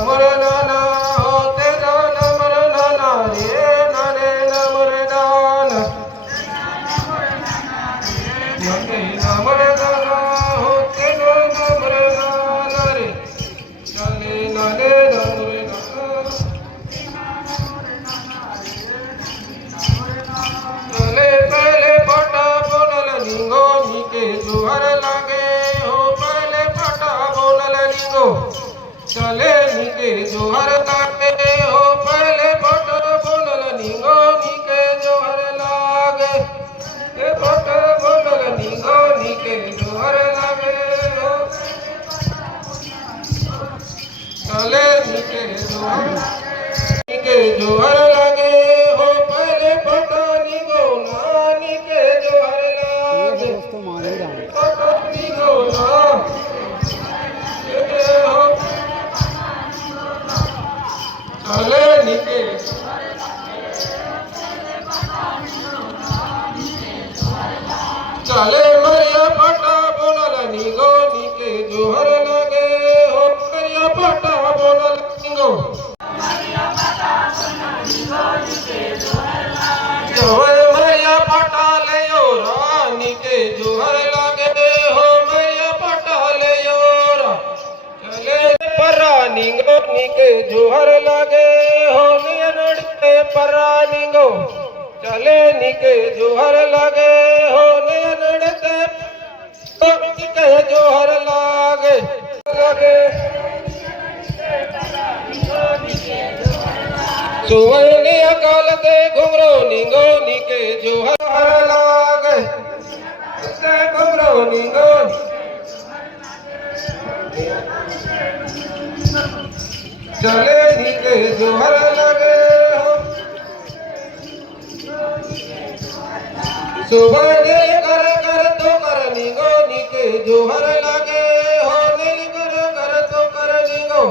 नमर नाना होते ना नमर नाना रे नाने नमर नाना नने नमर नाना होते ना नमर नाना रे नाने नाने नमर चले पहले पटा बोनल निंगो नीके जुहर लागे हो पहले पटा बोनल निंगो चले नीके जुहर लागे हो पहले पटा बोनल निंगो नीके जुहर लागे ए पटा बोनल निंगो नीके जुहर लागे हो चले नीके जुहर लागे हो पहले पटा निंगो नानी के जुहर लागे पटा निंगो ना हो चले नीके चले मरिया पटा बोनल निंगो नीके जुहर लागे हो मरिया पटा बोनल निंगो जोहर मरिया पटा ले यो रानी के जोहर लागे हो मरिया पटा ले यो रा चले परा निंगो नीके जोहर लागे हो नियनड़ते परा निंगो चले नीके जोहर लागे हो नियनड़ते नीके जोहर लागे सुवर्ण अकाल दे घुमरो निंगो नीके जोहर लागे घुमरो निंगो चले नीके जोहर लागे हो सुवर्ण कर कर तो कर निंगो नीके जोहर लागे हो नील कर तो कर निंगो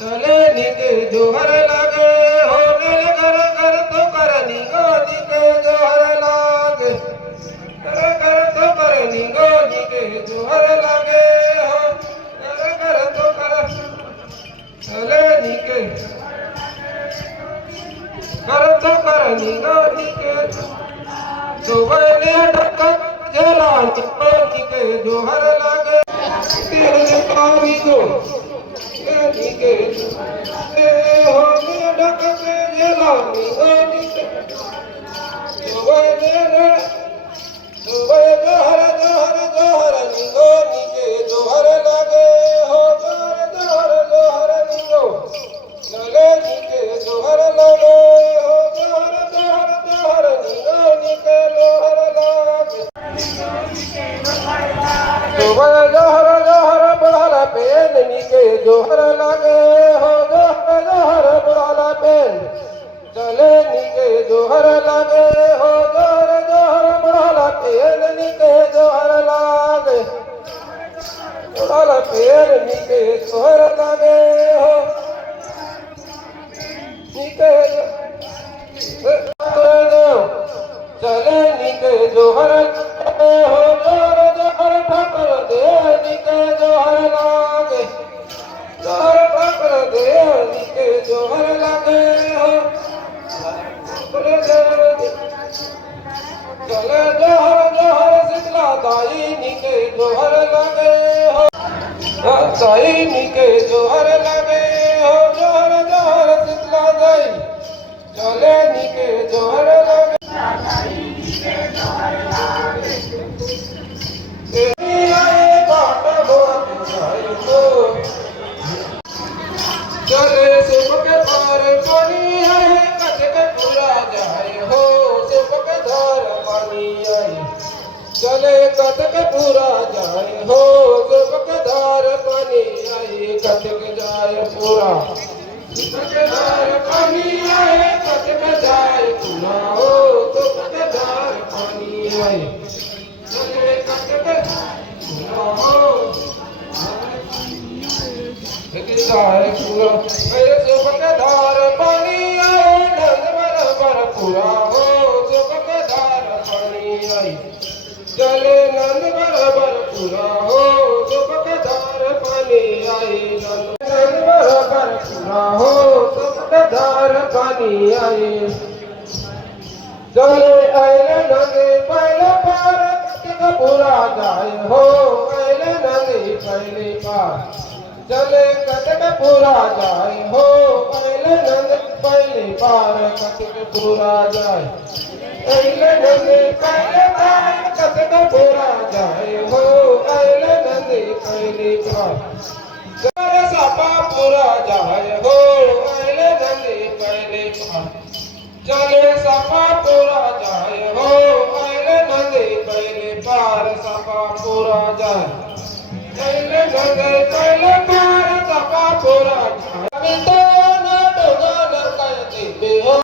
चले नीके जोहर लागे हो नील कर तो कर निंगो नीके जोहर लागे कर तो कर निंगो नीके जोहर लागे हो कर तो कर चले नीके कर तो कर निंगो नीके सुवर्ण ढक्का जला निंगो नीके जोहर लागे तेरे पानी को नीके हो ढक के जला निंगो नीके सुवर्ण जोहर जोहर जोहर निंगो नीके जोहर लागे हो जोहर जोहर जोहर निंगो चले नीके जोहर लागे हो जोहर जोहर जोहर निंगो नीके जोहर लागे जोहर जोहर जोहर बढ़ाला पेन नीके जोहर लागे हो जोहर जोहर बढ़ाला पेन चले नीके जोहर लागे हो जोहर जोहर बढ़ाला पेन नीके जोहर लागे बढ़ाला पेन नीके जोहर लागे हो नीके चले नीके जोहर हो जोहर जोहर ठाकर दे नीके जोहर लागे जोहर ठाकर दे नीके जोहर लागे हो चले जोहर जोहर शीतला दाई नीके जोहर लागे हो दाई नीके जोहर लागे हो जोहर जोहर शीतला दाई चले नीके जोहर लागे चले सुख के पार पानी आए कट के पूरा जाए हो सुख के धार पानी आए चले कट के पूरा जाए हो सुख के धार पानी आए कट के जाए पूरा सुख के धार पानी आए कट के जाए पूरा हो सुख के धार पानी आए चले कट के पूरा हो जाए पूरा मेरे सुख के धार पानी आए नंद बराबर पूरा हो सुख के धार पानी आई चले नंद बराबर पूरा हो सुख के धार पानी आई नंद बराबर हो सबके धार पानी आए चले आए नदी पहले पार कटक पूरा जाए हो आए नदी पहले पार चले कटक पूरा जाए हो आए नदी पहले पार कटक पूरा जाए आए नदी पहले पार कटक पूरा जाए हो आए नदी पहले पार चले सापा पूरा जाए हो आए नदी पहले पार चले सापा पूरा जाए हो आए नदी पहले पार सापा पूरा जाए आए नदी पहले पार सापा पूरा जाए तो न डोगा न कहते हो